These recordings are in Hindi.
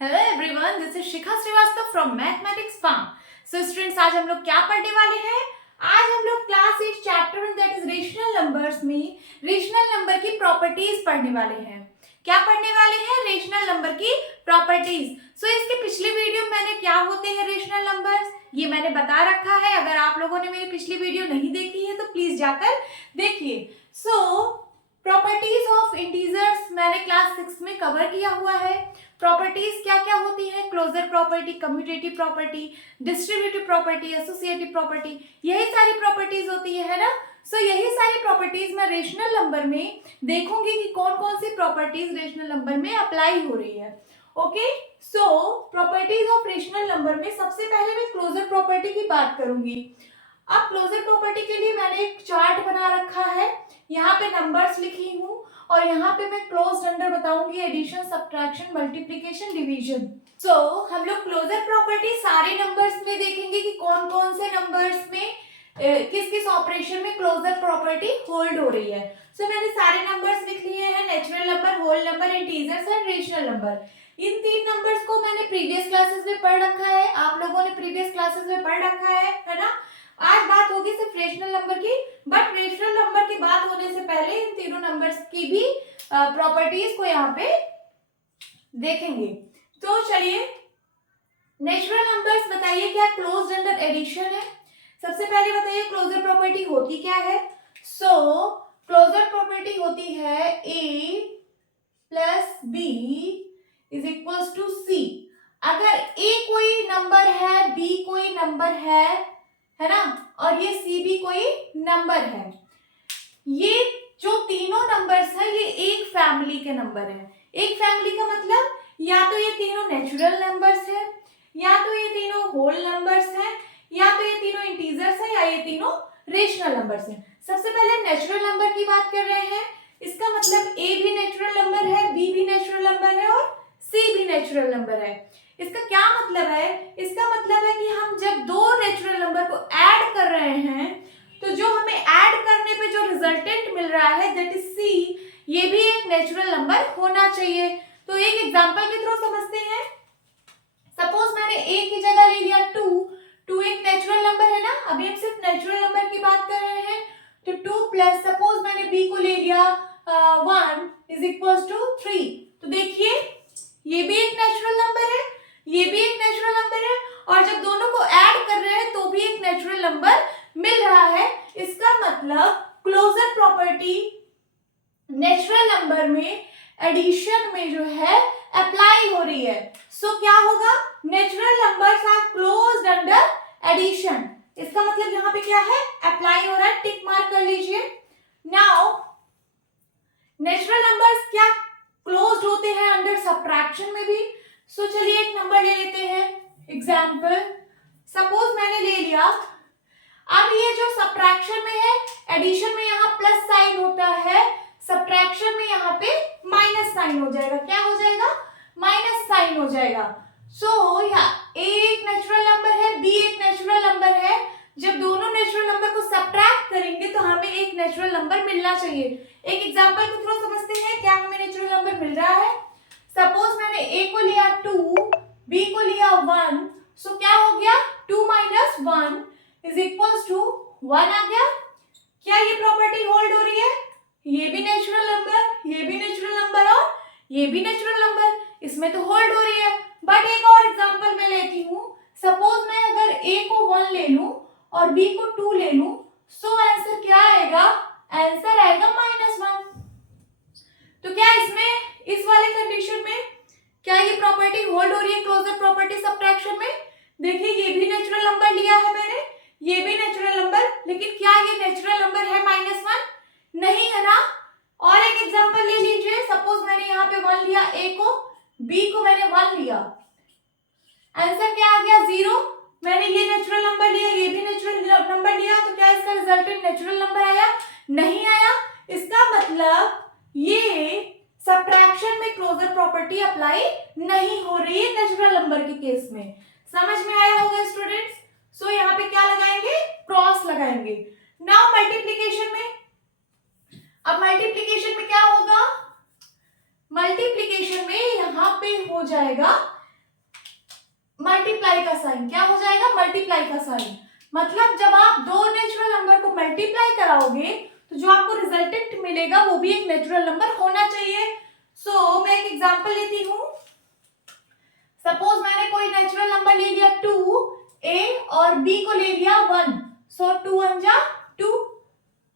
Hello everyone, this is Shikha Srivastava from Mathematics Farm. So students, आज हम लोग क्या पढ़ने वाले हैं? आज हम लोग class 8 chapter 1 that is rational numbers में रेशनल नंबर की प्रॉपर्टीज पढ़ने वाले हैं। क्या पढ़ने वाले हैं? रेशनल नंबर की प्रॉपर्टीज। सो इसके पिछले वीडियो में मैंने क्या होते हैं रेशनल नंबर्स ये मैंने बता रखा है। अगर आप लोगों ने मेरी पिछली वीडियो नहीं देखी है तो प्लीज जाकर देखिए। प्रॉपर्टीज ऑफ इंटीजर्स मैंने क्लास 6 में कवर किया हुआ है। प्रॉपर्टीज क्या क्या होती है? Closure property, commutative property, distributive property, associative property, यही सारी प्रॉपर्टीज होती है ना। यही सारी प्रॉपर्टीज मैं रेशनल नंबर में देखूंगी कि कौन कौन सी प्रॉपर्टीज रेशनल नंबर में अप्लाई हो रही है। Okay, properties of rational number में सबसे पहले मैं क्लोजर प्रॉपर्टी की बात करूंगी। अब क्लोजर प्रॉपर्टी के लिए मैंने एक चार्ट बना रखा है। यहाँ पे नंबर्स लिखी हूँ और यहाँ पे मैं क्लोज्ड अंडर बताऊंगी एडिशन, सब्ट्रैक्शन, मल्टीप्लिकेशन, डिवीजन। हम लोग क्लोजर प्रॉपर्टी सारे नंबर्स में देखेंगे कि कौन कौन से नंबर्स में किस किस ऑपरेशन में क्लोजर प्रॉपर्टी होल्ड हो रही है। मैंने सारे नंबर्स लिख लिए हैं, natural number, whole number, integers and rational number. इन तीन नंबर्स को मैंने प्रीवियस क्लासेस में पढ़ रखा है, आप लोगों ने प्रीवियस क्लासेस में पढ़ रखा है ना। आज बात होगी सिर्फ रेशनल नंबर की, बट रेशनल नंबर की बात होने से पहले इन तीनों नंबर्स की भी प्रॉपर्टीज को यहाँ पे देखेंगे। तो चलिए, नेचुरल नंबर्स बताइए क्या क्लोज्ड अंडर एडिशन है? सबसे पहले बताइए क्लोजर प्रॉपर्टी होती क्या है? क्लोजर प्रॉपर्टी होती है a plus b is equals to c. अगर a कोई नंबर है, b कोई नंबर है ना, और ये सी भी कोई नंबर है, ये जो तीनों नंबर्स हैं ये एक फैमिली के नंबर हैं। एक फैमिली का मतलब या तो ये तीनों नेचुरल नंबर्स हैं, या तो ये तीनों होल नंबर्स हैं, या तो ये तीनों इंटीजर्स हैं, या ये तीनों रेशनल नंबर्स हैं। सबसे पहले हम नेचुरल नंबर की बात कर रहे हैं। इसका मतलब a भी नेचुरल नंबर है, b भी नेचुरल नंबर है और c भी नेचुरल नंबर है। इसका क्या मतलब है? इसका मतलब है कि हम जब दो नेचुरल नंबर को ऐड कर रहे हैं तो जो हमें ऐड करने पे जो रिजल्टेंट मिल रहा है दैट इज c, ये भी एक नेचुरल नंबर होना चाहिए। तो एक एग्जांपल के थ्रू समझते हैं। सपोज मैंने a की जगह ले लिया 2 एक नेचुरल नंबर है ना, अभी हम सिर्फ नेचुरल नंबर की बात कर रहे हैं। तो 2 प्लस सपोज मैंने b को ले लिया 1 इज इक्वल्स टू 3। तो देखिए ये भी एक नेचुरल नंबर है, ये भी एक नेचुरल नंबर है, और जब दोनों को ऐड कर रहे हैं तो भी एक नेचुरल नंबर मिल रहा है। इसका मतलब क्लोजर प्रॉपर्टी नेचुरल नंबर में एडिशन में जो है अप्लाई हो रही है। क्या होगा? Natural numbers are closed under addition. इसका मतलब यहाँ पे क्या है? अप्लाई हो रहा है, टिक मार्क कर लीजिए। नाउ नेचुरल नंबर्स क्या क्लोज्ड होते हैं अंडर सब्ट्रैक्शन में भी। चलिए एक नंबर ले लेते हैं एग्जाम्पल। सपोज मैंने ले लिया, अब ये जो सब्ट्रैक्शन में है, एडिशन में यहाँ प्लस साइन होता है, सब्ट्रैक्शन में यहाँ पे माइनस साइन हो जाएगा। क्या हो जाएगा? माइनस साइन हो जाएगा। यहाँ a एक नेचुरल नंबर है, b एक नेचुरल नंबर है। जब दोनों नेचुरल नंबर को सब्ट्रैक्ट करेंगे तो हमें एक नेचुरल नंबर मिलना चाहिए। एक एग्जांपल के थ्रू समझते हैं क्या हमें नेचुरल नंबर मिल रहा है। सपोज मैंने a को लिया 2, b को लिया 1, क्या हो गया? 2 माइनस 1 इज इक्वल्स टू 1 आ गया। क्या ये प्रॉपर्टी होल्ड हो रही है? ये भी नेचुरल नंबर, ये भी नेचुरल नंबर और ये भी नेचुरल नंबर, इसमें तो होल्ड हो रही है। बट एक और एग्जांपल मैं लेती हूँ। सपोज मैं अगर a को 1 ले लूं और b को 2 ले लूं, आंसर क्या आएगा? आंसर आएगा -1। तो क्या इसमें, इस वाले कंडीशन में क्या ये प्रॉपर्टी होल्ड हो रही है क्लोजर प्रॉपर्टी सब्ट्रैक्शन में? देखिए ये भी नेचुरल नंबर लिया है मैंने, ये भी नेचुरल नंबर, लेकिन क्या ये नेचुरल नंबर है -1? नहीं है ना। और एक एग्जांपल ले लीजिए। सपोज मैंने यहाँ पे 1 लिया a को, b को मैंने 1 लिया, आंसर क्या आ गया? 0। मैंने ये नेचुरल नंबर लिया, ये भी नेचुरल नंबर लिया, तो क्या इसका रिजल्टेंट नेचुरल नंबर आया? नहीं आया। इसका मतलब ये सब्ट्रैक्शन में क्लोजर प्रॉपर्टी अप्लाई नहीं हो रही है नेचुरल नंबर के केस में। समझ में आया होगा स्टूडेंट्स? यहाँ पे क्या लगाएंगे? क्रॉस लगाएंगे। नाउ मल्टीप्लीकेशन में, अब मल्टीप्लीकेशन में क्या होगा? मल्टीप्लीकेशन में यहाँ पे हो जाएगा मल्टीप्लाई का साइन, क्या हो जाएगा, मल्टीप्लाई का साइन। मतलब जब आप दो नेचुरल नंबर को मल्टीप्लाई कराओगे तो जो आपको रिजल्टेंट मिलेगा वो भी एक नेचुरल नंबर होना चाहिए। सो मैं एक एग्जांपल लेती हूँ। सपोज मैंने कोई नेचुरल नंबर ले लिया 2, ए और बी को ले लिया 1, सो 2 1 जा 2।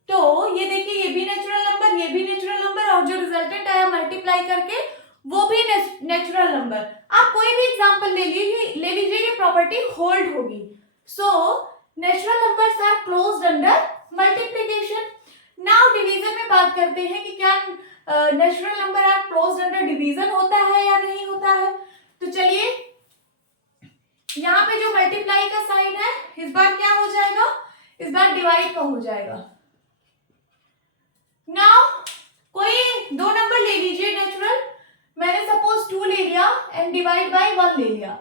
तो ये देखिए, ये भी नेचुरल नंबर, ये भी नेचुरल नंबर, और जो रिजल्टेंट आया मल्टीप्लाई करके वो भी नेचुरल नंबर। आप कोई भी एग्जांपल ले लीजिए, ये प्रॉपर्टी होल्ड होगी। So natural numbers are closed under multiplication. Now division में बात करते हैं कि क्या natural number are closed under division होता है या नहीं होता है। तो चलिए, यहाँ पे जो मल्टीप्लाई का साइन है इस बार क्या हो जाएगा, इस बार डिवाइड का हो जाएगा। नाउ कोई दो नंबर ले लीजिए नेचुरल, मैंने सपोज 2 ले लिया एंड डिवाइड बाय 1 ले लिया।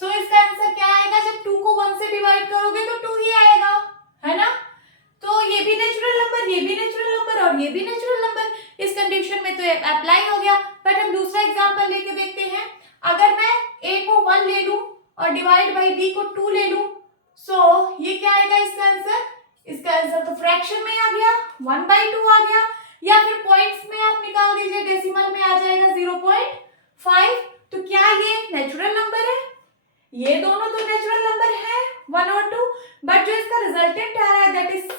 सो इसका आंसर क्या आएगा, जब 2 को 1 से डिवाइड करोगे तो 2 ही आएगा, है ना। तो ये भी नेचुरल नंबर, ये भी नेचुरल नंबर और ये भी नेचुरल नंबर। इस कंडीशन में तो अप्लाई हो गया। बट हम दूसरा एग्जांपल लेके देखते हैं। अगर मैं a को 1 ले लूं और डिवाइड बाय b को 2 ले लूं, सो ये क्या आएगा इसका आंसर, इसका आंसर तो फ्रैक्शन में आ गया, 1/2 आ गया, या फिर पॉइंट्स में आप निकाल दीजिए, डेसिमल में आ जाएगा 0.5। तो क्या ये एक नेचुरल नंबर है, ये दोनों तो नेचुरल नंबर है 1 और 2, बट जो इसका रिजल्टेंट आ रहा है दैट इज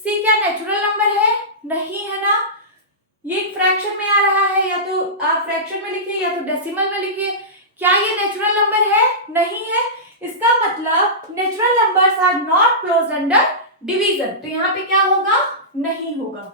सी क्या नेचुरल नंबर है, नहीं है ना। ये फ्रैक्शन में आ रहा है, या तो आप फ्रैक्शन में लिखिए या तो डेसिमल में लिखिए। क्या ये नेचुरल नंबर है, नहीं है। इसका मतलब natural numbers are not closed under division. तो यहाँ पे क्या होगा, नहीं होगा।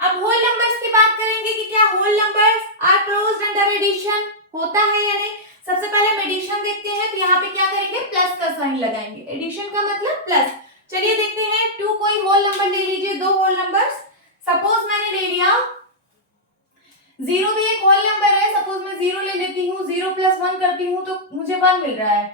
अब होल नंबर्स की बात करेंगे कि क्या whole numbers are closed under addition, होता है या नहीं। सबसे पहले हम एडिशन देखते हैं। तो यहाँ पे क्या करेंगे, प्लस का साइन लगाएंगे, एडिशन का मतलब प्लस। चलिए देखते हैं, 2 कोई होल नंबर ले लीजिए, दो होल नंबर्स। सपोज मैंने ले लिया 0 भी एक होल नंबर है, सपोज मैं 0 ले लेती हूँ, 0 + 1 करती हूँ तो मुझे 1 मिल रहा है।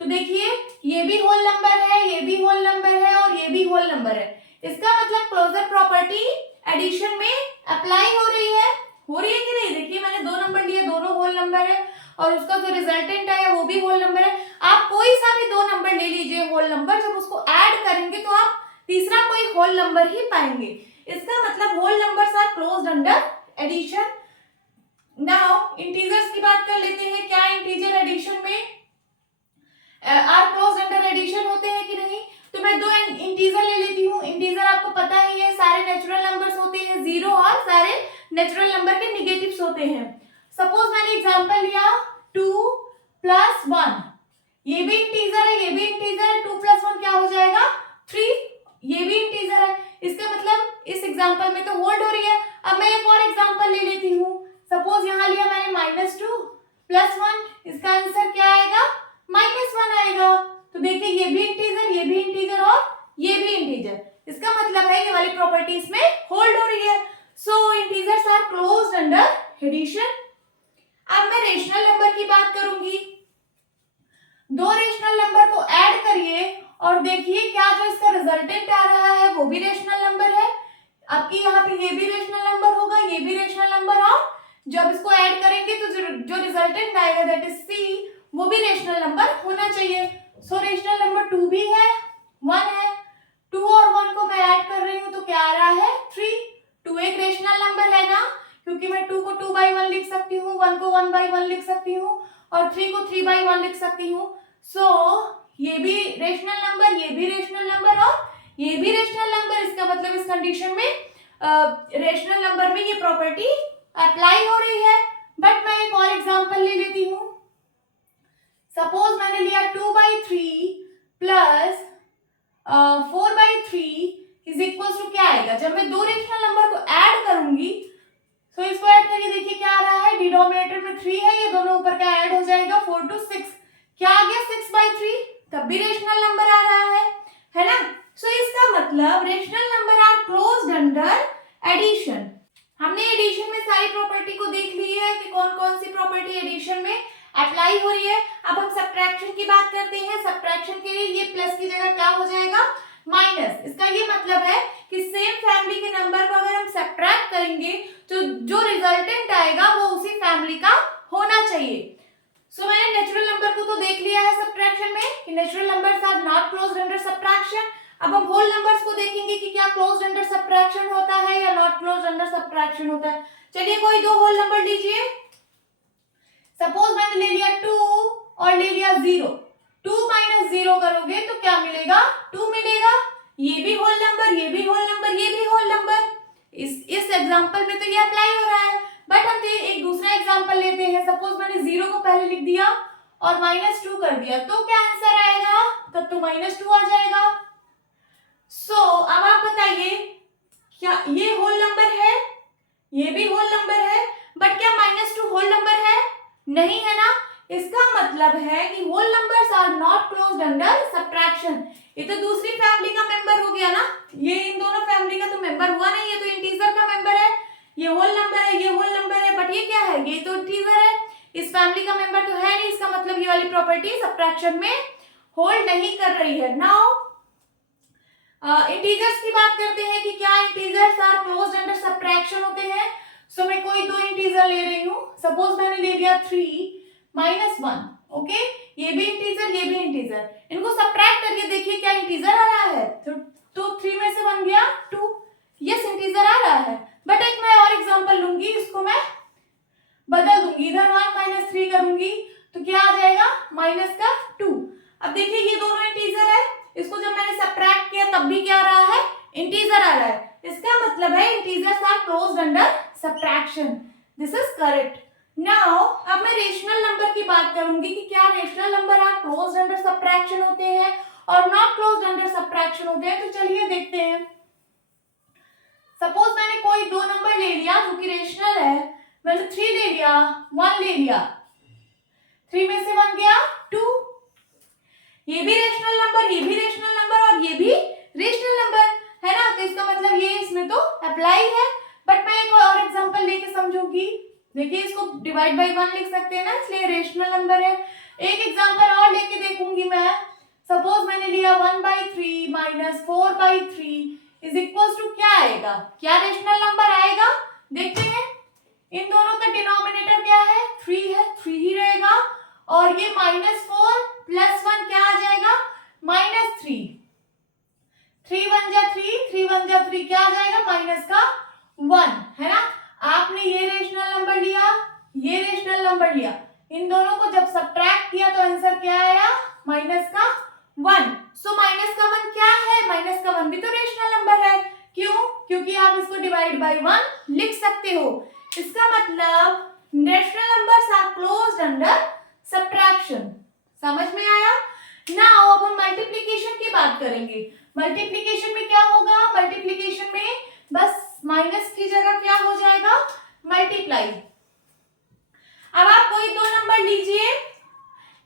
तो देखिए, ये भी होल नंबर है, ये भी होल नंबर है और ये भी होल नंबर है। इसका मतलब क्लोजर प्रॉपर्टी एडिशन में अप्लाई हो रही है कि नहीं। देखिए, मैंने दो नंबर लिए, दोनों होल नंबर है और उसका जो रिजल्टेंट आया वो भी होल नंबर है। आप कोई सा भी दो नंबर ले लीजिए होल नंबर, जब उसको ऐड करेंगे तो आप तीसरा कोई होल नंबर ही पाएंगे। इसका मतलब whole numbers are closed under addition. Now integers की बात कर लेते हैं। क्या इंटीजर एडिशन में आर क्लोज्ड अंडर एडिशन होते हैं कि नहीं। तो मैं दो इंटीजर ले लेती हूँ। इंटीजर आपको पता ही है, सारे नेचुरल नंबर्स होते हैं 0 और सारे नेचुरल नंबर के नेगेटिव्स होते हैं। सपोज मैंने एग्जांपल लिया 2 + 1, ये भी इंटीजर है, ये भी इंटीजर है। 2 + 1 क्या हो जाएगा, 3, ये भी इंटीजर है। इसका मतलब इस एग्जांपल में तो होल्ड हो रही है। अब मैं एक और एग्जांपल ले लेती हूँ। सपोज यहाँ लिया मैंने -2 + 1, इसका आंसर क्या आएगा, -1 आएगा। तो देखिए, ये भी इंटीजर, ये भी इंटीजर और ये भी इंटीजर। इसका मतलब है ये वाली प्रॉपर्टी इसमें होल्ड हो रही है। So integers are closed under addition. अब मैं रेशनल नंबर की बात करूंगी। दो रेशनल नंबर को ऐड करिए और देखिए क्या जो इसका रिजल्टेंट आ रहा है वो भी रेशनल नंबर है। आपकी यहाँ पे ये भी रेशनल नंबर होगा, ये भी रेशनल नंबर, और जब इसको ऐड करेंगे तो जो रिजल्टेंट आएगा दैट इज सी, वो भी रेशनल नंबर होना चाहिए। सो रेशनल नंबर 2 भी है, 1 है। 2 और 1 को मैं ऐड कर रही हूँ तो क्या आ रहा है, 3। 2 एक रेशनल नंबर है ना, क्योंकि मैं 2 को 2/1 लिख सकती हूँ, 1 को 1/1 लिख सकती हूँ और 3 को 3/1 लिख सकती हूँ। सो ये भी रेशनल नंबर, ये भी रेशनल नंबर और ये भी रेशनल नंबर। इसका मतलब इस कंडीशन में रेशनल नंबर में ये प्रॉपर्टी अप्लाई हो रही है। बट मैं एक और एग्जांपल ले लेती हूँ। सपोज मैंने लिया 2/3 + 4/3 इज इक्वल टू क्या आएगा, जब मैं दो रेशनल नंबर को ऐड करूंगी तो इसको ऐड करके देखिए क्या आ रहा है, डिनोमिनेटर में 3 है, ये दोनों ऊपर का ऐड हो जाएगा 4 to 6, क्या आ गया 6/3, तब भी रेशनल नंबर आ रहा है ना। सो इसका मतलब rational number are closed under addition. हमने एडिशन में सारी प्रॉपर्टी को देख ली है कि कौन कौन सी प्रॉपर्टी एडिशन में अप्लाई हो रही है। अब हम सब्ट्रैक्शन की बात करते हैं। सब्ट्रैक्शन के लिए ये प्लस की जगह क्या हो जाएगा, माइनस। इसका ये मतलब है कि सेम फैमिली के नंबर को अगर हम सब्ट्रैक्ट करेंगे तो जो रिजल्टेंट आएगा वो उसी फैमिली का होना चाहिए। सो मैंने नेचुरल नंबर को तो देख लिया है सब्ट्रैक्ट कि natural numbers are not closed under subtraction. अब हम होल नंबर्स को देखेंगे कि क्या क्लोज्ड अंडर सब्ट्रैक्शन होता है या नॉट क्लोज्ड अंडर सब्ट्रैक्शन होता है। चलिए कोई दो होल नंबर लीजिए। सपोज मैंने ले लिया 2 और ले लिया 0। 2 माइनस 0 करोगे तो क्या मिलेगा? 2 मिलेगा। ये भी होल नंबर, ये भी होल नंबर, ये भी होल नंबर। इस एग्जांपल में तो ये अप्लाई हो रहा है। बट हम एक दूसरा एग्जांपल लेते हैं। सपोज मैंने 0 को पहले लिख दिया और -2 कर दिया, तो क्या आंसर आएगा? तब तो -2 आ जाएगा। अब आप बताइए, क्या ये होल नंबर है? ये भी होल नंबर है, बट क्या -2 होल नंबर है? नहीं है ना। इसका मतलब है कि whole numbers are not closed under subtraction. ये तो दूसरी फैमिली का मेंबर हो गया ना, ये इन दोनों फैमिली का तो मेंबर हुआ नहीं, ये तो इंटीजर का मेंबर है। ये होल नंबर है, ये होल नंबर है, बट ये क्या है? ये तो इंटीजर है, इस फैमिली का मेंबर तो है नहीं। इसका मतलब ये वाली प्रॉपर्टी सब्ट्रैक्शन में होल्ड नहीं कर रही है। नाउ इंटीजर्स की बात करते हैं कि क्या integers are closed under subtraction होते हैं। सो मैं कोई दो इंटीजर ले रही हूँ। सपोज मैंने ले लिया 3 - 1। ओके, ये भी इंटीजर, ये भी इंटीजर। इनको सब्ट्रैक्ट करके देखिए क्या इंटीजर आ रहा है। तो 3 में से 1 गया 2। यस, इंटीजर आ रहा है। बट एक मैं और एग्जांपल लूंगी, इसको मैं बदल दूंगी, इधर 1 - 3 करूंगी तो क्या आ जाएगा? -2। अब देखिए ये दोनों इंटीजर है, इसको जब मैंने सब्ट्रैक्ट किया तब भी क्या आ रहा है? इंटीजर आ रहा है। इसका मतलब है integers are closed under subtraction. This is correct. Now अब मैं रेशनल नंबर की बात करूंगी कि क्या rational number are closed under subtraction होते हैं और नॉट क्लोज्ड अंडर सब्ट्रैक्शन होते हैं। तो चलिए देखते हैं। सपोज मैंने कोई दो नंबर ले लिया जो कि रेशनल है। मैंने 3 ले लिया, 1 ले लिया, 3 में से 1 गया 2। ये भी रेशनल नंबर, ये भी रेशनल नंबर और ये भी रेशनल नंबर है ना। तो इसका मतलब ये इसमें तो अप्लाई है। बट मैं एक और एग्जांपल लेके समझूंगी। देखिए इसको डिवाइड बाय 1 लिख सकते हैं ना, इसलिए रेशनल नंबर है। एक एग्जांपल और लेके देखूंगी मैं। सपोज मैंने लिया 1/3 - 4/3 इज इक्वल टू क्या आएगा? क्या रेशनल नंबर आएगा? देखते हैं। इन दोनों का डिनोमिनेटर क्या है? 3 है, 3 ही रहेगा। और ये -4 + 1 क्या आ जाएगा? -3। 3 1 जा 3, 3 1 जा 3, क्या आ जाएगा? -1 है ना। आपने ये रेशनल नंबर लिया, ये रेशनल नंबर लिया, इन दोनों को जब सब्ट्रैक्ट किया तो आंसर क्या आया? -1। सो -1 क्या है? -1 भी तो रेशनल नंबर है। क्यों? क्योंकि आप इसको डिवाइड बाय 1 लिख सकते हो। इसका मतलब rational numbers are closed under subtraction. समझ में आया? नाउ अब हम मल्टीप्लिकेशन की बात करेंगे। मल्टीप्लिकेशन में क्या होगा? मल्टीप्लिकेशन में बस माइनस की जगह क्या हो जाएगा? मल्टीप्लाई। अब आप कोई दो नंबर लीजिए।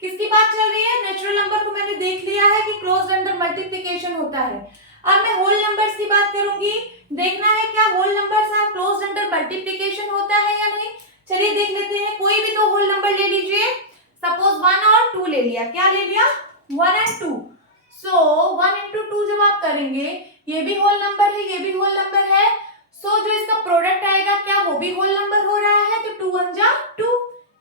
किसकी बात चल रही है? नेचुरल नंबर को मैंने देख लिया है कि क्लोज्ड अंडर मल्टीप्लिकेशन होता है। अब मैं होल नंबर्स की बात करूंगी। देखना है क्या whole numbers are closed under multiplication होता है या नहीं। चलिए देख लेते हैं। कोई भी दो होल नंबर ले लीजिए। सपोज 1 और 2 ले लिया। क्या ले लिया? 1 और 2। सो 1 × 2 जब आप करेंगे, ये भी होल नंबर है, ये भी होल नंबर है। सो जो इसका प्रोडक्ट आएगा क्या वो भी होल नंबर हो रहा है? तो 2 1 जा 2।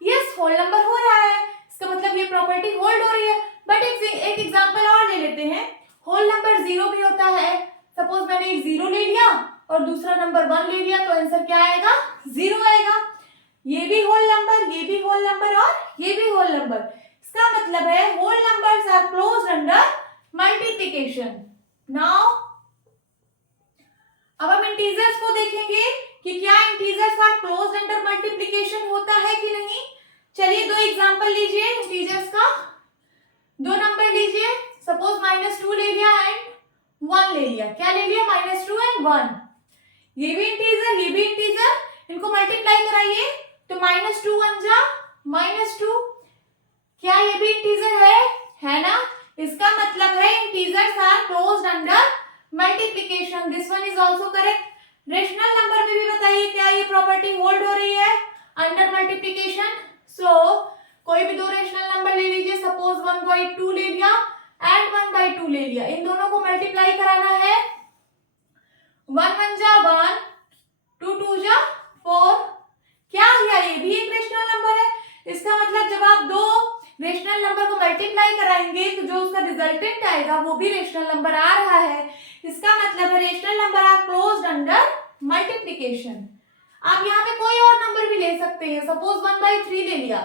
यस, होल नंबर हो रहा है। इसका मतलब ये प्रॉपर्टी होल्ड हो रही है। बट एक एग्जांपल और ले लेते हैं। होल नंबर 0 भी होता है। सपोज मैंने एक 0 ले लिया और दूसरा नंबर 1 ले लिया, तो आंसर क्या आएगा? 0 आएगा। ये भी होल नंबर, ये भी होल नंबर और ये भी होल नंबर। इसका मतलब है whole numbers are closed under multiplication. Now अब हम इंटीजर्स को देखेंगे कि क्या integers are closed under multiplication होता है कि नहीं। चलिए दो एग्जांपल लीजिए इंटीजर्स का। दो नंबर लीजिए। सपोज -2 ले लिया एंड 1 ले लिया। क्या ले लिया? -2 एंड 1। ये भी इंटीजर, ये भी इंटीजर। इनको मल्टीप्लाई कराइए तो -2 1 जा -2। क्या ये भी इंटीजर है ना। इसका मतलब है integers are closed under multiplication. This one is also correct. Rational number में भी बताइए क्या ये प्रॉपर्टी होल्ड हो रही है अंडर मल्टीप्लिकेशन। सो कोई भी दो रेशनल नंबर ले लीजिए। सपोज 1/2 ले लिया एंड 1/2 ले लिया। इन दोनों को मल्टीप्लाई कराना है। 1 1 जा 1, 2 2 जा 4। क्या? ये भी एक रेशनल नंबर है। इसका मतलब जब आप दो रेशनल नंबर को मल्टीप्लाई कराएंगे तो जो उसका रिजल्टेंट आएगा वो भी रेशनल नंबर आ रहा है। इसका मतलब है rational number are closed under multiplication. आप यहाँ पे कोई और नंबर भी ले सकते हैं, सपोज 1/3 ले लिया।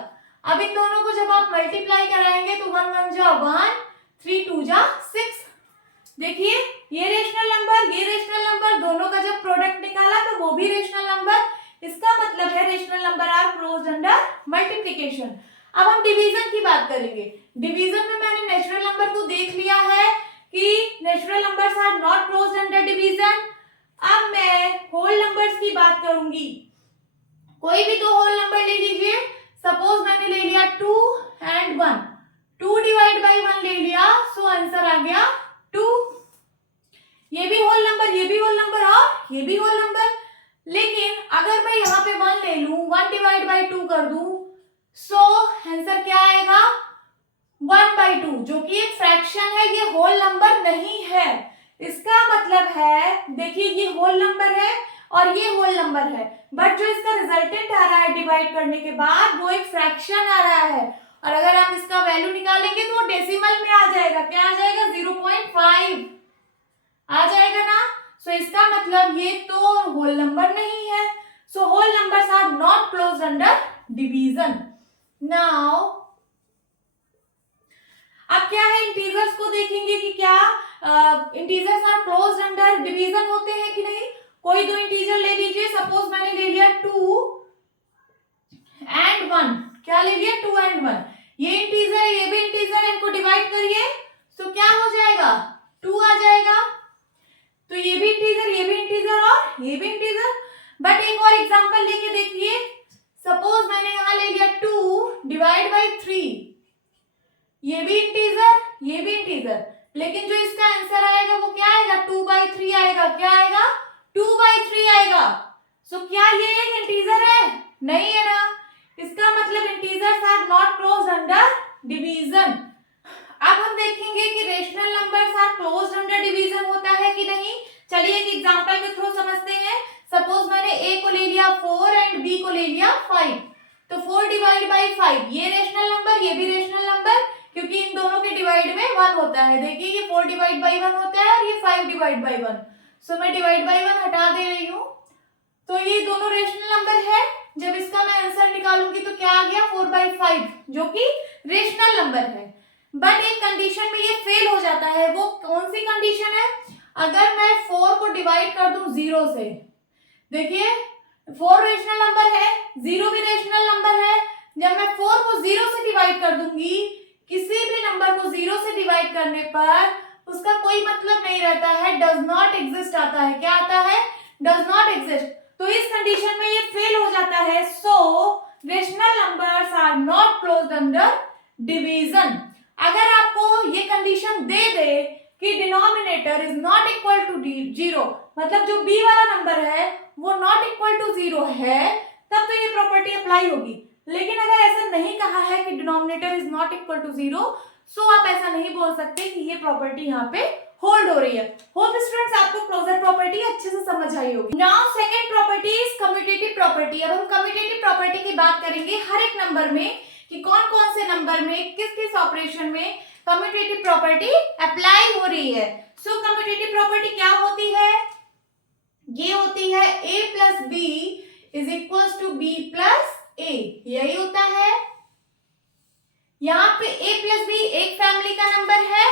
अब इन दोनों को जब आप मल्टीप्लाई कराएंगे तो 1 1 जा 1, 3 2 जा 6। देखिए ये रेशनल नंबर दोनों का जब प्रोडक्ट निकाला तो वो भी रेशनल नंबर। इसका मतलब है rational number are closed under multiplication. अब हम डिवीजन की बात करेंगे। डिवीजन में मैंने नेचुरल नंबर को देख लिया है कि natural numbers are not closed under division. अब मैं होल नंबर्स की बात करूंगी। कोई भी दो होल नंबर ले लीजिए। सपोज मैंने ले लिया 2 and 1, 2 डिवाइड बाई 1 ले लिया, सो आंसर आ गया 2। ये भी होल नंबर, ये भी होल नंबर और ये भी होल नंबर। लेकिन अगर मैं यहाँ पे 1 ले लूं, 1 डिवाइड बाई 2 कर दूं, सो आंसर क्या आएगा 1/2, जो कि एक फ्रैक्शन है, ये होल नंबर नहीं है। इसका मतलब है देखिए ये होल नंबर है और ये होल नंबर है, बट जो इसका रिजल्टेंट आ रहा है डिवाइड करने के बाद वो एक फ्रैक्शन आ रहा है। और अगर आप इसका वैल्यू निकालेंगे तो वो डेसिमल में आ जाएगा। क्या आ जाएगा 0.5 आ जाएगा ना। सो इसका मतलब ये तो होल नंबर नहीं है। So whole numbers are not closed under division. Now अब क्या है, इंटीजर्स को देखेंगे कि क्या integers are closed under division होते हैं कि नहीं। कोई दो इंटीजर ले लीजिए। सपोज मैंने ले लिया 2 and 1। क्या ले लिया 2 and 1। ये इंटीजर है, ये भी इंटीजर है, इनको डिवाइड करिए तो क्या हो जाएगा 2 आ जाएगा। तो ये भी इंटीजर, ये भी इंटीजर और ये भी इंटीजर। बट एक और एग्जांपल लेके देखिए। सपोज मैंने यहाँ ले लिया 2 डिवाइड बाई 3। ये भी इंटीजर, ये भी इंटीजर, लेकिन जो इसका आंसर आएगा वो क्या आएगा 2/3 आएगा। क्या आएगा 2/3 आएगा। सो क्या ये एक इंटीजर है? नहीं है ना। इसका मतलब integers are not closed under division. अब हम देखेंगे कि rational numbers are closed under division होता है कि नहीं। चलिए एक एग्जांपल के थ्रू समझते हैं। सपोज मैंने ए को ले लिया 4 एंड बी को ले लिया 5। तो 4 डिवाइड बाई 5 ये रेशनल नंबर, ये भी रेशनल नंबर, क्योंकि इन दोनों के डिवाइड में 1 होता है। देखिए ये 4 डिवाइड बाई 1 होता है और ये 5 डिवाइड बाई 1। सो मैं डिवाइड बाई 1 हटा दे रही हूँ। तो ये दोनों रेशनल नंबर है। जब इसका मैं आंसर निकालूंगी तो क्या आ गया 4/5, जो कि रेशनल नंबर है। बट एक कंडीशन में ये फेल हो जाता है। वो कौन सी कंडीशन है? अगर मैं 4 को डिवाइड कर दूं 0 से। देखिए 4 रेशनल नंबर है, 0 भी रेशनल नंबर है। जब मैं 4 को 0 से डिवाइड कर दूंगी, किसी भी नंबर को 0 से डिवाइड करने पर उसका कोई मतलब नहीं रहता है, डज नॉट एग्जिस्ट आता है। क्या आता है? Does not exist. तो इस कंडीशन में ये फेल हो जाता है। So rational numbers are not closed under division. अगर आपको ये कंडीशन दे दे कि denominator is not equal to 0, मतलब जो बी वाला नंबर है वो नॉट इक्वल टू 0 है, तब तो ये प्रॉपर्टी अप्लाई होगी। लेकिन अगर ऐसा नहीं कहा है कि denominator is not equal to 0, so आप ऐसा नहीं बोल सकते कि ये प्रॉपर्टी यहाँ पे होल्ड हो रही है। होप स्टूडेंट्स आपको क्लोजर प्रॉपर्टी अच्छे से समझ आई होगी। Now second property is commutative property. अब हम कम्यूटेटिव प्रॉपर्टी की बात करेंगे हर एक नंबर में कि कौन कौन से नंबर में किस किस ऑपरेशन में कम्यूटेटिव प्रॉपर्टी अप्लाई हो रही है। सो कम्यूटेटिव प्रॉपर्टी क्या होती है? ये होती है a plus b is equal to b plus a. यही होता है। यहाँ पे a प्लस बी एक फैमिली का नंबर है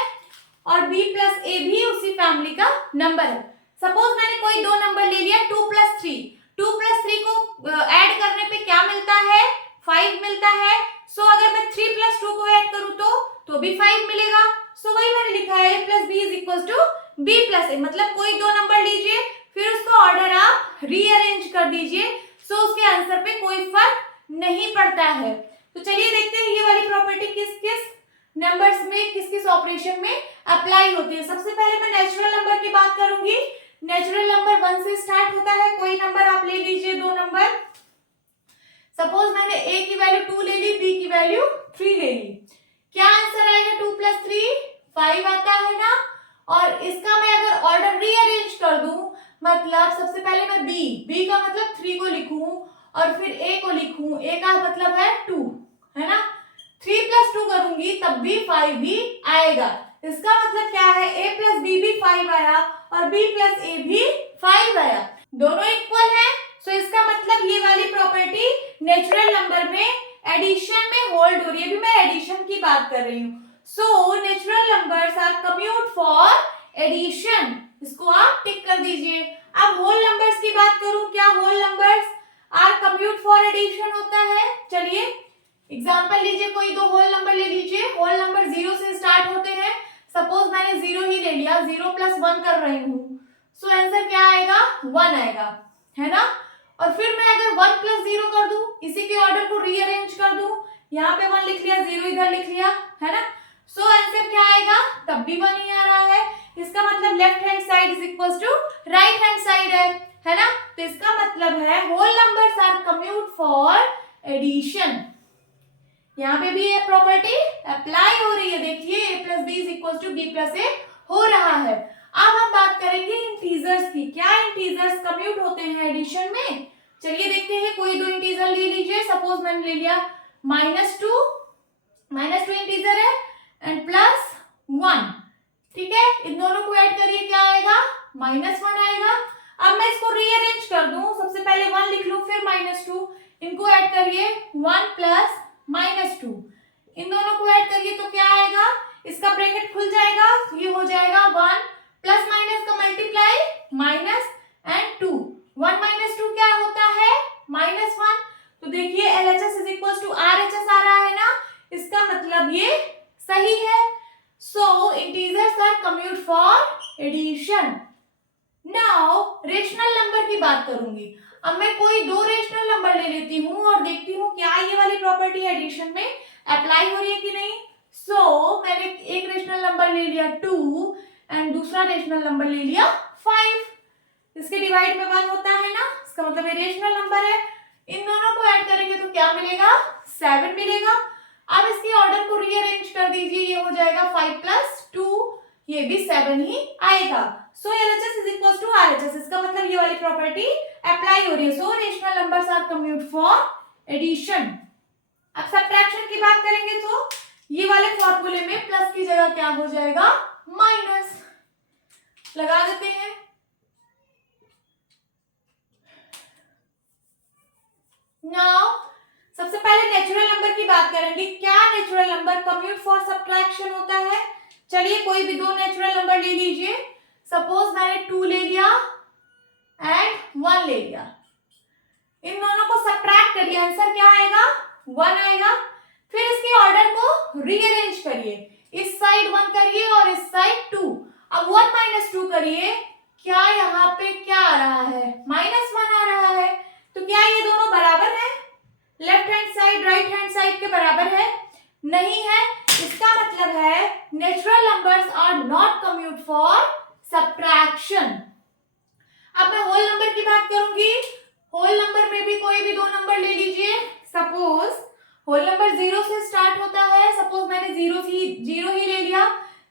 और b प्लस ए भी उसी फैमिली का नंबर है। सपोज मैंने कोई दो नंबर ले लिया 2 प्लस 3। 2 प्लस 3 को ऐड करने पे क्या मिलता है? 5 मिलता है। सो अगर मैं 3 प्लस 2 को ऐड करूं तो भी 5 मिलेगा। सो वही मैंने लिखा है a plus b is equal to b plus a. मतलब कोई दो नंबर लीजिए, फिर उसका ऑर्डर आप रीअरेंज कर दीजिए, सो उसके आंसर पे कोई फर्क नहीं पड़ता है। तो चलिए देखते हैं ये वाली प्रॉपर्टी किस किस नंबर्स में किस किस ऑपरेशन में अप्लाई होती है। सबसे पहले मैं नेचुरल नंबर की बात करूंगी। नेचुरल नंबर 1 से स्टार्ट होता है। कोई नंबर आप ले लीजिए, दो नंबर। सपोज मैंने a की वैल्यू 2 ले ली, b की वैल्यू 3 ले ली। क्या आंसर आएगा 2 प्लस 3 5 आता है ना। और इसका मैं अगर ऑर्डर रीअरेंज कर दूं, मतलब सबसे पहले मैं b का मतलब 3 को लिखूं और फिर a को लिखूं। a का मतलब है 2, है ना। 3 प्लस 2 कर करूंगी तब भी 5 ही आएगा। इसका मतलब क्या है, a प्लस बी भी 5 आया और b प्लस a भी 5 आया, दोनों इक्वल है। सो इसका मतलब ये वाली प्रॉपर्टी नेचुरल नंबर में एडिशन में होल्ड हो रही है। अभी मैं एडिशन की बात कर रही हूँ। So natural numbers are commute for addition, इसको आप टिक कर दीजिए। अब होल नंबर्स की बात करूं, क्या whole numbers are commute for addition होता है? चलिए एग्जांपल लीजिए, कोई दो होल नंबर ले लीजिए। होल नंबर 0 से स्टार्ट होते हैं। सपोज मैंने 0 ही ले लिया, 0 प्लस 1 कर रही हूँ, सो आंसर क्या आएगा, 1 आएगा, है ना। और फिर मैं अगर 1 प्लस 0 कर दूं, इसी के ऑर्डर को रीअरेंज कर दूं, यहाँ पे 1 लिख लिया, 0 इधर लिख लिया, है ना। सो आंसर क्या आएगा, तब भी 1 ही आ रहा है। इसका मतलब left hand side is equal to right hand side है ना। तो इसका मतलब है whole numbers are commute for addition. यहाँ पे भी ये प्रॉपर्टी अप्लाई हो रही है, देखिए a plus b is equal to b plus a हो रहा है। अब हम बात करेंगे इंटीजर्स की, क्या इंटीजर्स कम्यूट होते हैं एडिशन में? चलिए देखते हैं, कोई दो इंटीजर ले लीजिए। सपोज मैंने ले लिया -2 इंटीजर है एंड +1, ठीक है। इन दोनों को ऐड करिए, क्या आएगा, -1 आएगा। अब मैं इसको रीअरेंज कर दूं, सबसे पहले 1 लिख लूं, फिर -2, इनको ऐड करिए, 1 प्लस -2, इन दोनों को ऐड करिए तो क्या आएगा, इसका ब्रैकेट खुल जाएगा, ये हो जाएगा 1 प्लस माइनस का मल्टीप्लाई माइनस एंड 2, 1 माइनस 2 क्या होता है, -1। तो देखिए LHS is equal to RHS आ रहा है ना, इसका मतलब ये सही है। So integers are commute for addition. Now rational number की बात करूंगी। अब मैं कोई दो रेशनल नंबर ले लेती हूँ और देखती हूँ क्या ये वाली प्रॉपर्टी एडिशन में अप्लाई हो रही है कि नहीं। सो मैंने एक रेशनल नंबर ले लिया 2 एंड दूसरा रेशनल नंबर ले लिया 5, इसके डिवाइड में 1 होता है ना, इसका मतलब ये रेशनल नंबर है। इन दोनों को ऐड करेंगे तो क्या मिलेगा, 7 मिलेगा। अब इसके ऑर्डर को रीअरेंज कर दीजिए, ये हो जाएगा 5 प्लस 2, ये भी 7 ही आएगा। So LHS is equal to RHS, इसका मतलब ये वाली प्रॉपर्टी अप्लाई हो रही है। So rational numbers are commute for addition. अब सब्ट्रैक्शन की बात करेंगे तो ये वाले फॉर्मूले में प्लस की जगह क्या हो जाएगा, माइनस लगा देते हैं। नाउ सबसे पहले नेचुरल नंबर की बात करेंगे, क्या natural number commute for subtraction होता है। चलिए कोई भी दो नेचुरल नंबर ले लीजिए। सपोज मैंने 2 ले लिया एंड 1 ले लिया, इन दोनों को सब्ट्रैक्ट करिए, आंसर क्या आएगा, 1 आएगा। फिर इसके ऑर्डर को रीअरेंज करिए, इस साइड 1 करिए और इस साइड 2। अब 1 माइनस 2 करिए, क्या यहाँ पे क्या आ रहा है, -1 आ रहा है। तो क्या ये दोनों बराबर है, left hand side right hand side के बराबर है, नहीं है। इसका मतलब है natural numbers are not commute for subtraction. अब मैं होल नंबर की बात करूंगी। होल नंबर में भी कोई भी दो नंबर ले लीजिए। सपोज होल नंबर 0 से स्टार्ट होता है, सपोज मैंने 0 ही ले लिया,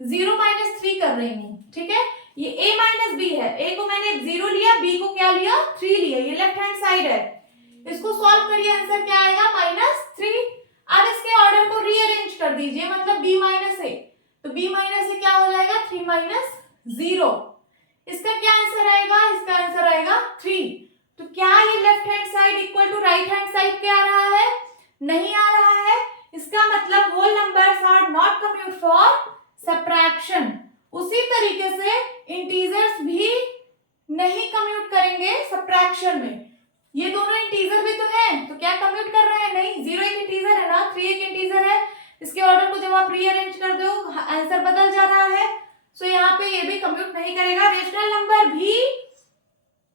0 माइनस 3 कर रही हूँ, ठीक है। ये a माइनस बी है, a को मैंने 0 लिया, b को क्या लिया, 3 लिया, ये लेफ्ट हैंड साइड है। इसको सॉल्व करिए, आंसर क्या आएगा, -3। अब इसके ऑर्डर को रीअरेंज कर दीजिए, मतलब b माइनस a, तो b माइनस a क्या हो जाएगा, 3 माइनस 0। इसका क्या आंसर आएगा, इसका आंसर आएगा 3। तो क्या ये left hand side equal to right hand side पे आ रहा है, नहीं आ रहा है। इसका मतलब whole numbers are not commute for subtraction. उसी तरीके से इंटीजर्स भी नहीं कम्यूट करेंगे सब्ट्रैक्शन में। ये दोनों इंटीजर भी तो हैं, तो क्या कम्यूट कर रहे हैं, नहीं। 0 एक इंटीजर है ना, 3 एक इंटीजर है, इसके ऑर्डर को जब आप रीअरेंज कर दो आंसर बदल जा रहा है। सो यहाँ पे ये भी कम्यूट नहीं करेगा, रेशनल नंबर भी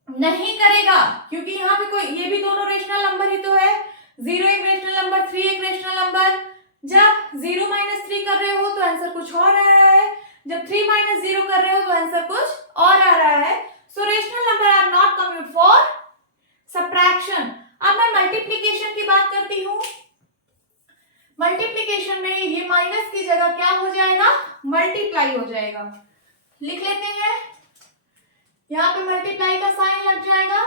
नहीं करेगा, क्योंकि यहाँ पे कोई, ये भी दोनों रेशनल नंबर ही तो है। 0 एक रेशनल नंबर, 3 एक रेशनल नंबर। जब 0 माइनस 3 कर रहे हो तो आंसर कुछ और आ रहा है, जब 3 माइनस 0 कर रहे हो तो आंसर कुछ और आ रहा है। So rational number are not commute for subtraction. अब मैं मल्टीप्लीकेशन की बात करती हूँ। मल्टीप्लीकेशन में ये माइनस की जगह क्या हो जाएगा, मल्टीप्लाई हो जाएगा। लिख लेते हैं, यहाँ पे मल्टीप्लाई का साइन लग जाएगा।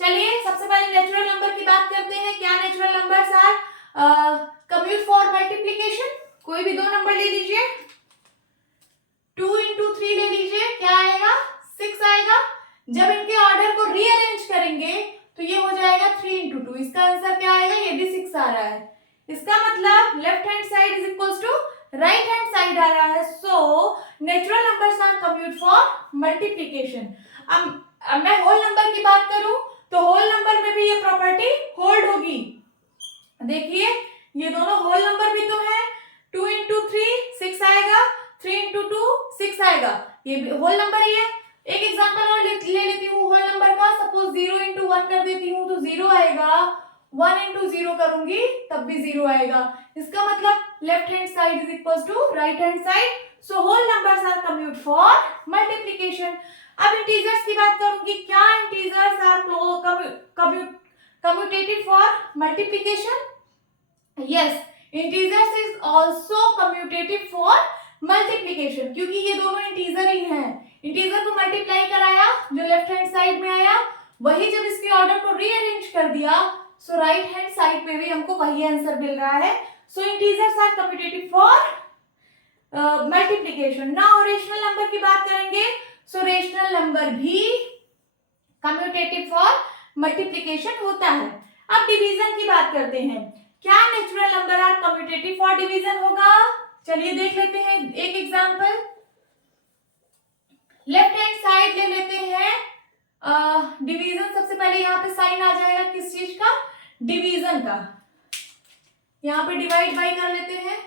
चलिए सबसे पहले नेचुरल नंबर की बात करते हैं, क्या natural numbers are commute for multiplication. कोई भी दो नंबर ले लीजिए, 2 into 3 ले लीजिए, क्या आएगा 6 आएगा। जब इनके ऑर्डर को रीअरेंज करेंगे तो ये हो जाएगा 3 into 2, इसका आंसर क्या आएगा, ये भी 6 आ रहा है। इसका मतलब left hand side is equals to right hand side आ रहा है। So natural numbers are commute for multiplication. अब मैं होल नंबर की बात करूं तो होल नंबर में भी ये प्रॉपर्टी होल्ड होगी। देखिए ये दोनों होल नंबर भी तो है, 2 into 3 6 आएगा, 3 into 2 6 आएगा, ये भी होल नंबर ही है। एक एग्जांपल और ले लेती हूँ होल नंबर का। सपोज 0 into 1 कर देती हूँ तो 0 आएगा, 1 into 0 करूंगी तब भी 0 आएगा। इसका मतलब left hand side is equal to right hand side. So whole numbers are commute for multiplication. अब इंटीजर्स की बात करूंगी, क्या integers are commutative for multiplication? Yes, integers is also commutative for multiplication, क्योंकि ये दोनों इंटीजर ही हैं। इंटीजर को मल्टीप्लाई कराया, जो लेफ्ट हैंड साइड में आया, वही जब इसके ऑर्डर को रीअरेंज कर दिया, सो राइट हैंड साइड पे भी हमको वही आंसर मिल रहा है। So integers are commutative for multiplication. Now rational number की बात करेंगे, सो रेशनल नंबर भी कम्यूटेटिव फॉर मल्टीप्लिकेशन होता है। अब डिवीजन की बात करते हैं, क्या natural number are commutative for division होगा? चलिए देख लेते हैं एक एग्जांपल। लेफ्ट हैंड साइड ले लेते हैं डिवीजन। सबसे पहले यहाँ पे साइन आ जाएगा किस चीज का, डिवीजन का। यहाँ पे डिवाइड बाई कर लेते हैं,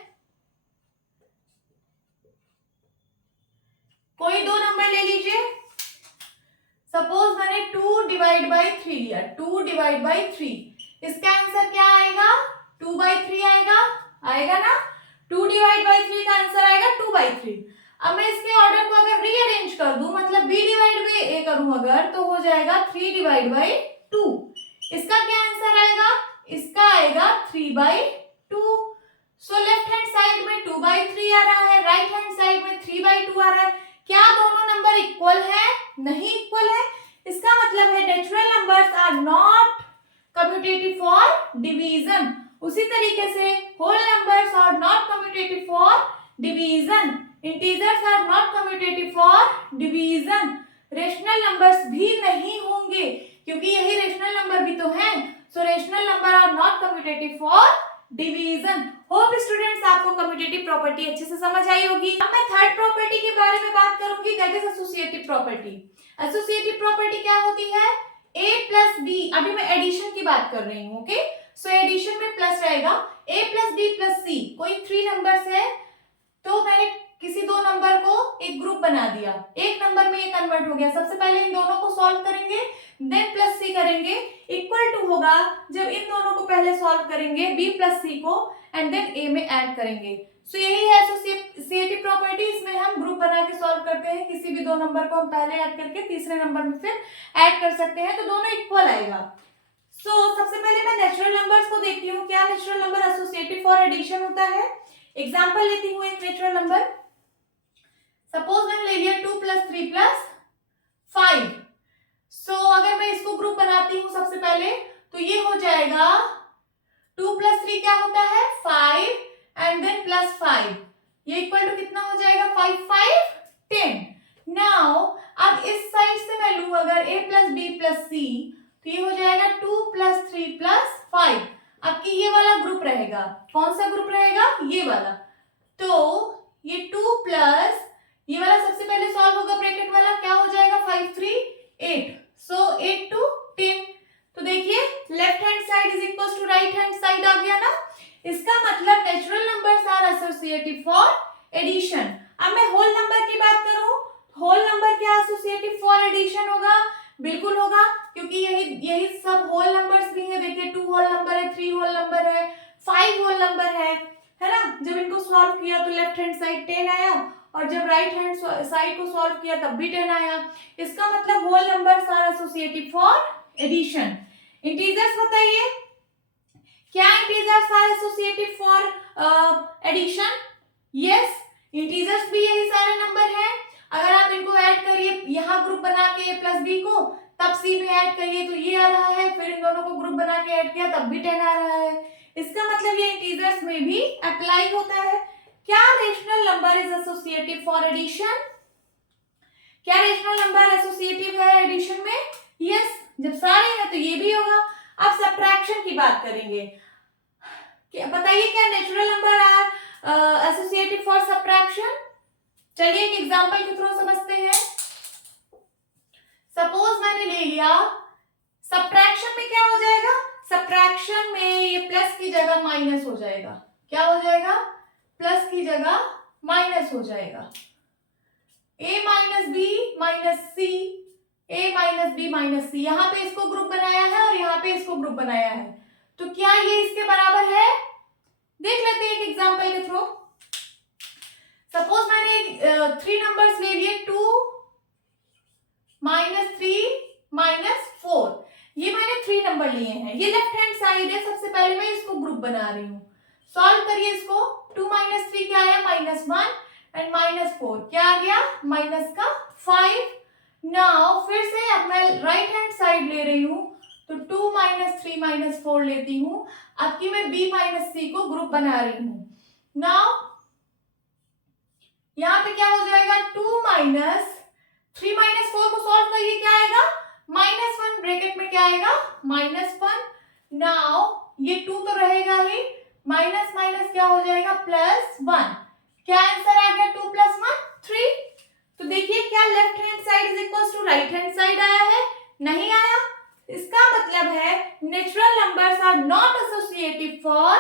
कोई दो नंबर ले लीजिए। सपोज मैंने 2 डिवाइड बाई 3 लिया, 2 डिवाइड बाई 3, इसका आंसर क्या आएगा, 2/3 आएगा, आएगा ना। 2 डिवाइड बाई 3 का आंसर आएगा 2/3। अब मैं इसके ऑर्डर को अगर रीअरेंज कर दूं, मतलब b डिवाइड बाई a करूं अगर, तो हो जाएगा 3 डिवाइड बाई 2। इसका क्या आंसर आएगा, इसका आएगा 3/2। सो लेफ्ट हैंड साइड में 2/3 आ रहा है, राइट हैंड साइड में 3/2 आ रहा है। क्या दोनों नंबर इक्वल है? नहीं इक्वल है। इसका मतलब है natural numbers are not commutative for division. उसी तरीके से whole numbers are not commutative for division, integers are not commutative for division, rational numbers भी नहीं होंगे, क्योंकि यही रेशनल नंबर भी तो हैं। So rational number are not commutative for division. Hope students आपको कम्यूटेटिव प्रॉपर्टी अच्छे से समझ आई होगी। अब मैं थर्ड प्रॉपर्टी के बारे में बात करूंगी, that is associative property. Associative property क्या होती है, a प्लस बी, अभी मैं एडिशन की बात कर रही हूँ, ओके। सो एडिशन में प्लस रहेगा, a प्लस बी प्लस सी, कोई 3 नंबर्स है, तो मैंने किसी दो नंबर को एक ग्रुप बना दिया, एक नंबर में ये कन्वर्ट हो गया। सबसे पहले इन दोनों को सॉल्व करेंगे, देन प्लस सी करेंगे, इक्वल टू होगा जब इन दोनों को पहले सॉल्व करेंगे b प्लस सी को, एंड देन a में ऐड करेंगे। सो यही है एसोसिएटिव प्रॉपर्टी। इसमें हम ग्रुप बना के सॉल्व करते हैं, किसी भी दो नंबर को हम पहले ऐड करके तीसरे नंबर में फिर ऐड कर सकते हैं, तो दोनों इक्वल आएगा। सो सबसे पहले मैं नेचुरल नंबर्स को देखती हूँ, क्या natural number associative for addition होता है। एग्जाम्पल लेती हूँ एक नेचुरल नंबर। सपोज मैंने ले लिया 2 प्लस 3 प्लस 5। सो अगर मैं इसको ग्रुप बनाती हूँ सबसे पहले, तो ये हो जाएगा 2 प्लस 3 क्या होता है 5, एंड देन प्लस 5, ये इक्वल टू कितना हो जाएगा 5 5 10। नाउ अब इस साइड से मैं लूं अगर a प्लस बी प्लस सी, तो ये हो जाएगा 2 प्लस 3 प्लस 5। आपकी ये वाला ग्रुप रहेगा, कौन सा ग्रुप रहेगा, ये वाला। तो ये 2 प्लस ये वाला सबसे पहले सॉल्व होगा, ब्रैकेट वाला क्या हो जाएगा 5 3 8, सो 8 to 10। तो देखिए left hand side is equal to right hand side आ गया ना। इसका मतलब natural numbers are associative for addition. अब मैं होल नंबर की बात करूं, होल नंबर क्या एसोसिएटिव फॉर एडिशन होगा, बिल्कुल होगा, क्योंकि यही सब होल नंबर्स भी है। देखिए 2 होल नंबर है, 3 होल नंबर है, 5 होल नंबर है ना। जब इनको सॉल्व किया तो लेफ्ट हैंड साइड 10 आया, और जब राइट हैंड साइड को सॉल्व किया तब भी 10 आया। इसका मतलब whole numbers are associative for addition. Integers बताइए, क्या integers are associative for addition? Yes, integers भी यही सारे नंबर हैं। अगर आप इनको ऐड करिए, यहाँ ग्रुप बना के a प्लस बी को, तब c में ऐड करिए तो ये आ रहा है, फिर इन दोनों को ग्रुप बना के ऐड किया तब भी 10 आ रहा है। इसका मतलब ये इंटीजर्स में भी अप्लाई होता है। क्या rational number is associative for addition? क्या रेशनल नंबर एसोसिएटिव है एडिशन में? यस, जब सारे हैं तो ये भी होगा। अब सब्ट्रैक्शन की बात करेंगे। बताइए क्या natural number are associative for subtraction? चलिए एक एग्जांपल के थ्रू समझते हैं। सपोज मैंने ले लिया, सब्ट्रैक्शन में क्या हो जाएगा? सब्ट्रैक्शन में ये प्लस की जगह माइनस हो जाएगा। क्या हो जाएगा? प्लस की जगह माइनस हो जाएगा। a minus b minus c, a minus b minus c, यहाँ पे इसको ग्रुप बनाया है और यहाँ पे इसको ग्रुप बनाया है, तो क्या ये इसके बराबर है? देख लेते हैं एक एग्जांपल के थ्रू। सपोज मैंने 3 नंबर्स ले लिए, 2 माइनस 3 माइनस 4, ये मैंने 3 नंबर लिए हैं, ये लेफ्ट हैंड साइड है। सबसे पहले मैं इसको ग्रुप बना रही हूँ, सॉल्व करिए इसको। 2 माइनस 3 क्या है? -1 एंड -4 क्या आ गया? माइनस का 5। नाउ फिर से अब मैं राइट हैंड साइड ले रही हूँ, तो 2 माइनस 3 माइनस 4 लेती हूँ। अब की मैं b माइनस सी को ग्रुप बना रही हूँ। नाउ यहाँ पे क्या हो जाएगा? 2 माइनस 3 माइनस 4 को सॉल्व करिए, क्या आएगा? -1 ब्रैकेट में क्या आएगा? -1। नाउ ये 2 तो रहेगा ही, माइनस माइनस क्या हो जाएगा? +1। क्या आंसर आ गया? 2 + 1 3। तो देखिए क्या left hand side is equal to right hand side आया है? नहीं आया। इसका मतलब है natural numbers are not associative for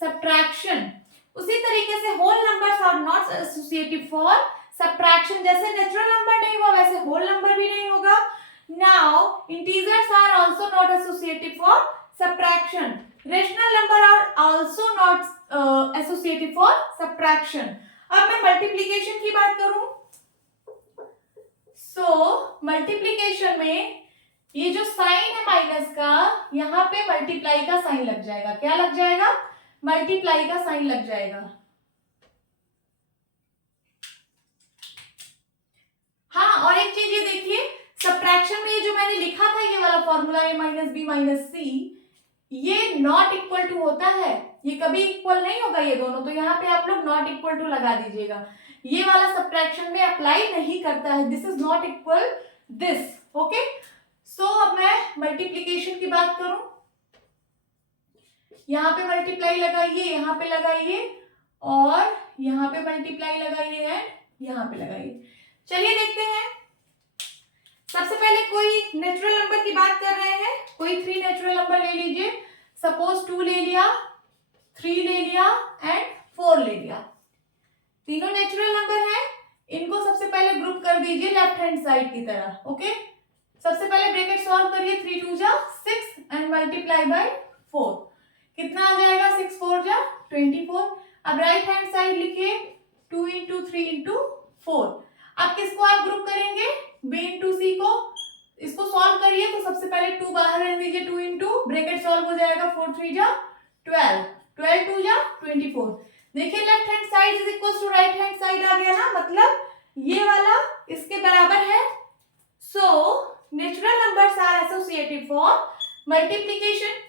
subtraction. उसी तरीके से whole numbers are not associative for subtraction. जैसे नेचुरल नंबर नहीं हुआ वैसे होल नंबर भी नहीं होगा। Now integers are also not associative for subtraction. Rational number are also not associative for subtraction. अब मैं मल्टीप्लिकेशन की बात करूं, सो मल्टीप्लिकेशन में ये जो साइन है माइनस का, यहाँ पे मल्टीप्लाई का साइन लग जाएगा। क्या लग जाएगा? मल्टीप्लाई का साइन लग जाएगा। हाँ, और एक चीज ये देखिए, सब्ट्रैक्शन में ये जो मैंने लिखा था ये वाला formula a minus b minus c, ये नॉट इक्वल टू होता है, ये कभी इक्वल नहीं होगा ये दोनों, तो यहाँ पे आप लोग नॉट इक्वल टू लगा दीजिएगा। ये वाला सब्ट्रैक्शन में अप्लाई नहीं करता है, this is not equal this. Okay, so अब मैं मल्टीप्लीकेशन की बात करूं, यहाँ पे मल्टीप्लाई लगाइए, यहाँ पे लगाइए, और यहाँ पे मल्टीप्लाई लगाइए एंड यहाँ पे लगाइए। चलिए देखते हैं। सबसे पहले कोई नेचुरल नंबर की बात कर रहे हैं, कोई 3 नेचुरल नंबर ले लीजिए। सपोज 2 ले लिया, 3 ले लिया एंड 4 ले लिया। तीनों नेचुरल नंबर हैं, इनको सबसे पहले ग्रुप कर दीजिए लेफ्ट हैंड साइड की तरह। ओके, सबसे पहले ब्रैकेट सॉल्व करिए, 3 2 जा 6 एंड मल्टीप्लाई बाय 4, कितना आ जाएगा? 6 4 जा 24। अब राइट हैंड साइड लिखिए 2 इंटू 3 इंटू 4। अब किसको आप ग्रुप करेंगे? b इंटू सी को। इसको सॉल्व करिए, तो सबसे पहले 2 बाहर रख दीजिए, 2 इंटू ब्रैकेट सॉल्व हो जाएगा, 4 3 जा 12, 12 2 जा 24। देखिए left hand side is equal to right hand side आ गया ना, मतलब ये वाला इसके बराबर है। So natural numbers are associative for multiplication.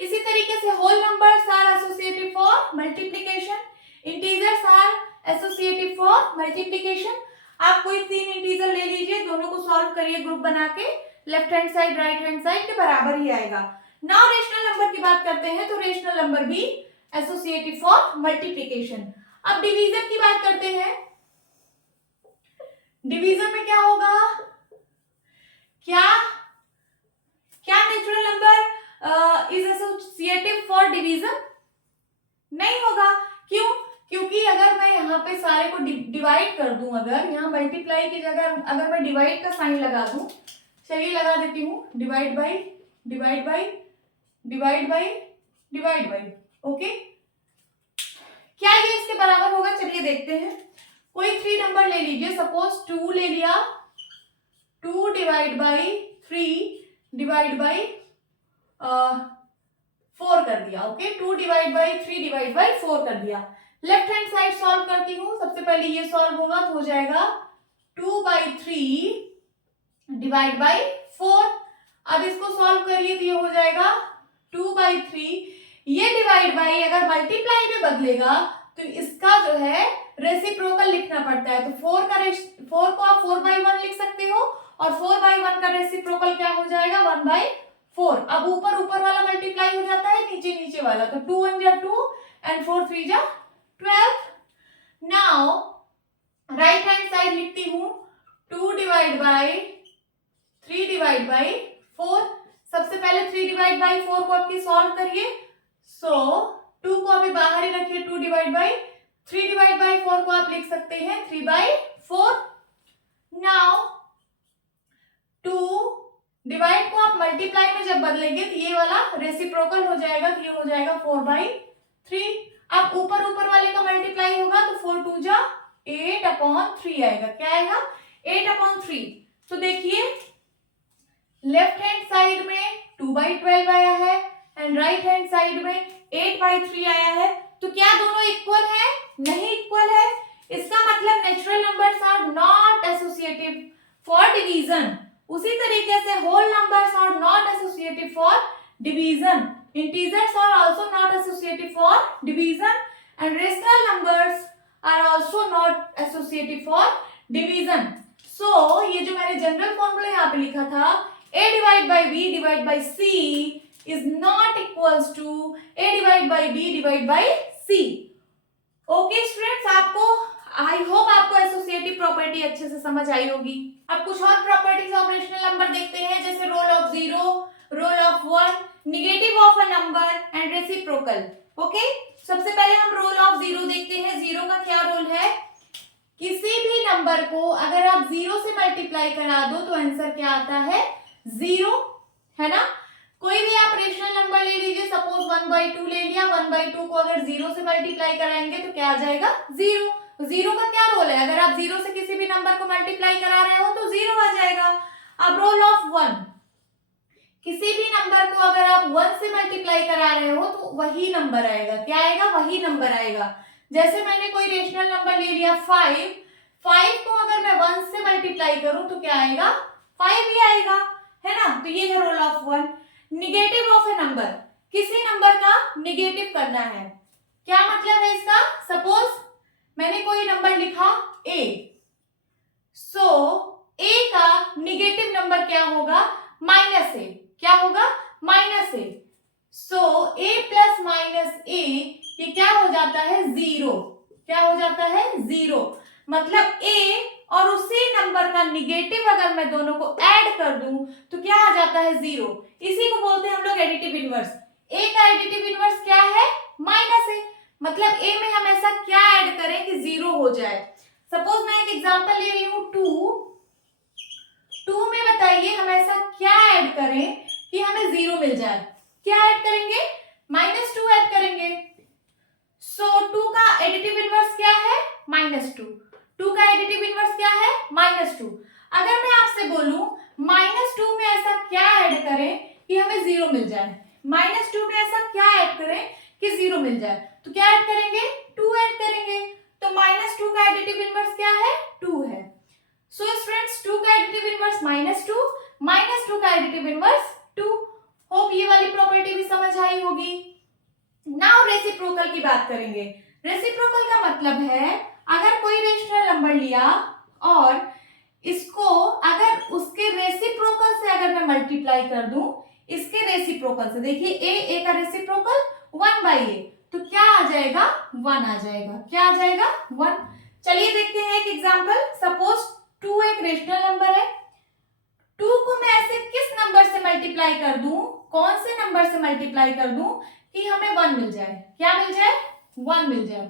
इसी तरीके से whole numbers are associative for multiplication, integers are associative for multiplication. आप कोई 3 इंटीजर ले लीजिए, दोनों को सॉल्व करिए ग्रुप बना के, left hand side right hand side के बराबर ही आएगा। नाउ रेशनल नंबर की बात करते हैं, तो रेशनल नंबर भी एसोसिएटिव फॉर मल्टीप्लिकेशन। अब डिवीजन की बात करते हैं। डिवीजन में क्या होगा? क्या natural number is associative for division? नहीं होगा। क्यों? क्योंकि अगर मैं यहाँ पे सारे को डिवाइड कर दूं, अगर यहाँ मल्टीप्लाई की जगह अगर मैं डिवाइड का साइन लगा दूं, चलिए लगा देती हूँ, divide by divide by divide by divide by. Okay, क्या ये इसके बराबर होगा? चलिए देखते हैं। कोई 3 नंबर ले लीजिए, सपोज 2 ले लिया, 2 डिवाइड बाई 3 डिवाइड बाई 4 कर दिया। Okay, 2 divide by 3 divide by 4 कर दिया। लेफ्ट हैंड साइड सॉल्व करती हूँ, सबसे पहले ये सॉल्व होगा तो हो जाएगा 2/3 डिवाइड बाई 4। अब इसको सॉल्व करिए तो ये हो जाएगा 2/3। ये डिवाइड बाई अगर मल्टीप्लाई में बदलेगा तो इस इसका जो है रेसिप्रोकल लिखना पड़ता है। तो 4 को आप 4/1 लिख सकते हो और 4/1 का रेसिप्रोकल क्या हो जाएगा 1/4। अब ऊपर ऊपर वाला मल्टीप्लाई हो जाता है नीचे नीचे वाला, तो 2 1 जा 2 एंड 4 3 जा 12। नाउ राइट हैंड साइड लिखती हूँ 2 डिवाइड बाई 3 डिवाइड बाई 4। सबसे पहले 3 डिवाइड बाई 4 को आपकी सॉल्व करिए। सो 2 को अभी बाहर ही रखिए, 2 डिवाइड बाई 3 डिवाइड बाई 4 को आप लिख सकते हैं 3/4। नाउ 2 डिवाइड को आप मल्टीप्लाई में जब बदलेंगे तो ये वाला रेसिप्रोकल हो जाएगा, तो ये हो जाएगा 4/3। अब ऊपर ऊपर वाले का मल्टीप्लाई होगा तो 4 2 जा 8/3 आएगा। क्या आएगा 8/3। तो देखिए लेफ्ट हैंड साइड में 2/12 आया है एंड राइट हैंड साइड में 8/3 आया है। तो क्या दोनों इक्वल है? नहीं इक्वल है। इसका मतलब natural numbers are not associative for division. उसी तरीके से whole numbers are not associative for division, integers are also not associative for division and rational numbers are also not associative for division. So ये जो मैंने जनरल फॉर्मूला यहाँ पे लिखा था a divide by b divide by c is not equals to a divide by b divide by c। Okay students, आपको आई होप आपको एसोसिएटिव प्रॉपर्टी अच्छे से समझ आई होगी। अब कुछ और प्रॉपर्टीज ऑफ रेशनल नंबर देखते हैं, जैसे role of 0, role of 1, negative of a number and reciprocal. Okay, सबसे पहले हम रोल ऑफ 0 देखते हैं। 0 का क्या रोल है? किसी भी नंबर को अगर आप 0 से मल्टीप्लाई करा दो तो आंसर क्या आता है 0, है ना। कोई भी आप रेशनल नंबर ले लीजिए, सपोज 1/2 ले लिया, 1/2 को अगर 0 से मल्टीप्लाई कराएंगे तो क्या आ जाएगा 0। 0 का क्या रोल है? अगर आप 0 से किसी भी नंबर को मल्टीप्लाई करा रहे हो तो 0 आ जाएगा। अब रोल ऑफ 1, किसी भी नंबर को अगर आप 1 से मल्टीप्लाई करा रहे हो तो वही नंबर आएगा। क्या आएगा? वही नंबर आएगा। जैसे मैंने कोई रेशनल नंबर ले लिया 5 को अगर मैं 1 से मल्टीप्लाई करूं तो क्या आएगा 5 ही आएगा, है ना। तो ये है role of 1। Negative of a number, किसी नंबर का निगेटिव करना है। क्या मतलब है इसका? सपोज मैंने कोई नंबर लिखा a, सो a का निगेटिव नंबर क्या होगा -a। क्या होगा -a। So a plus -a ये क्या हो जाता है 0। क्या हो जाता है 0। मतलब a और उसी नंबर का निगेटिव अगर मैं दोनों को ऐड कर दूं तो क्या आ जाता है 0। इसी को बोलते हैं हम लोग एडिटिव इनवर्स। a का एडिटिव इनवर्स क्या है -a। मतलब a में हम ऐसा क्या ऐड करें कि 0 हो जाए। सपोज मैं एक एग्जांपल ले रही हूं 2 में बताइए हम ऐसा क्या ऐड करें कि हमें 0 मिल जाए। क्या ऐड करेंगे? -2 ऐड करेंगे। सो 2 का एडिटिव इनवर्स क्या है -2। 2 का एडिटिव इनवर्स क्या है -2। अगर मैं आपसे बोलूं -2 में ऐसा क्या ऐड करें कि हमें 0 मिल जाए, -2 में ऐसा क्या ऐड करें कि 0 मिल जाए, तो क्या ऐड करेंगे 2 ऐड करेंगे। तो -2 का एडिटिव इनवर्स क्या है 2 है। सो स्टूडेंट्स 2 का एडिटिव इनवर्स -2 का एडिटिव इनवर्स 2। होप ये वाली प्रॉपर्टी भी समझ आई होगी। नाउ रेसिप्रोकल की बात करेंगे। रेसिप्रोकल का मतलब है अगर कोई रेशनल नंबर लिया और इसको अगर उसके रेसिप्रोकल से अगर मैं मल्टीप्लाई कर दूं, इसके रेसिप्रोकल से, देखिए a का रेसिप्रोकल 1/a, तो क्या आ जाएगा 1 आ जाएगा। क्या आ जाएगा 1। चलिए देखते हैं एक एग्जांपल। सपोज 2 एक रेशनल नंबर है। 2 को मैं ऐसे किस नंबर से मल्टीप्लाई कर दूं, कौन से नंबर से मल्टीप्लाई कर दूं कि हमें 1 मिल जाए। क्या मिल जाए 1 मिल जाए,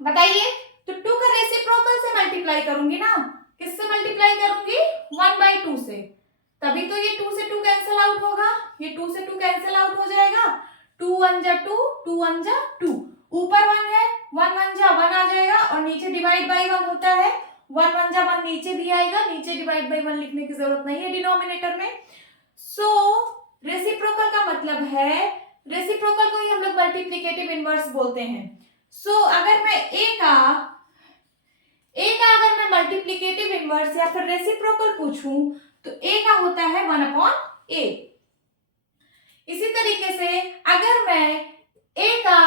बताइए। तो 2 का रेसिप्रोकल से मल्टीप्लाई करूंगी ना, किससे मल्टीप्लाई करूंगी 1/2 से, तभी तो ये 2 से 2 कैंसिल आउट होगा, ये 2 से 2 कैंसिल आउट हो जाएगा। 2 1 जा 2, 2 1 जा 2, ऊपर 1 है, 1 1 जा 1 आ जाएगा और नीचे डिवाइड बाई 1 होता है, 1 1 जा 1 नीचे भी आएगा, नीचे डिवाइड बाई 1 लिखने की जरूरत नहीं है डिनोमिनेटर में। सो रेसिप्रोकल का मतलब है, रेसिप्रोकल को ही हम लोग मल्टीप्लिकेटिव इनवर्स बोलते हैं। सो अगर मैं a का अगर मैं मल्टीप्लिकेटिव इनवर्स या फिर रेसिप्रोकल पूछूं तो a का होता है 1/a। इसी तरीके से अगर मैं a का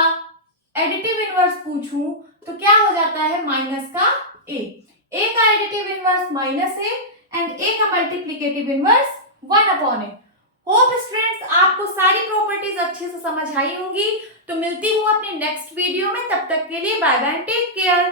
एडिटिव इनवर्स पूछूं तो क्या हो जाता है माइनस का ए का additive inverse minus a and a का multiplicative inverse 1/a। Hope students आपको सारी प्रॉपर्टीज अच्छे से समझ आई होंगी। तो मिलती हूँ अपनी नेक्स्ट वीडियो में, तब तक के लिए बाय बाय, टेक केयर।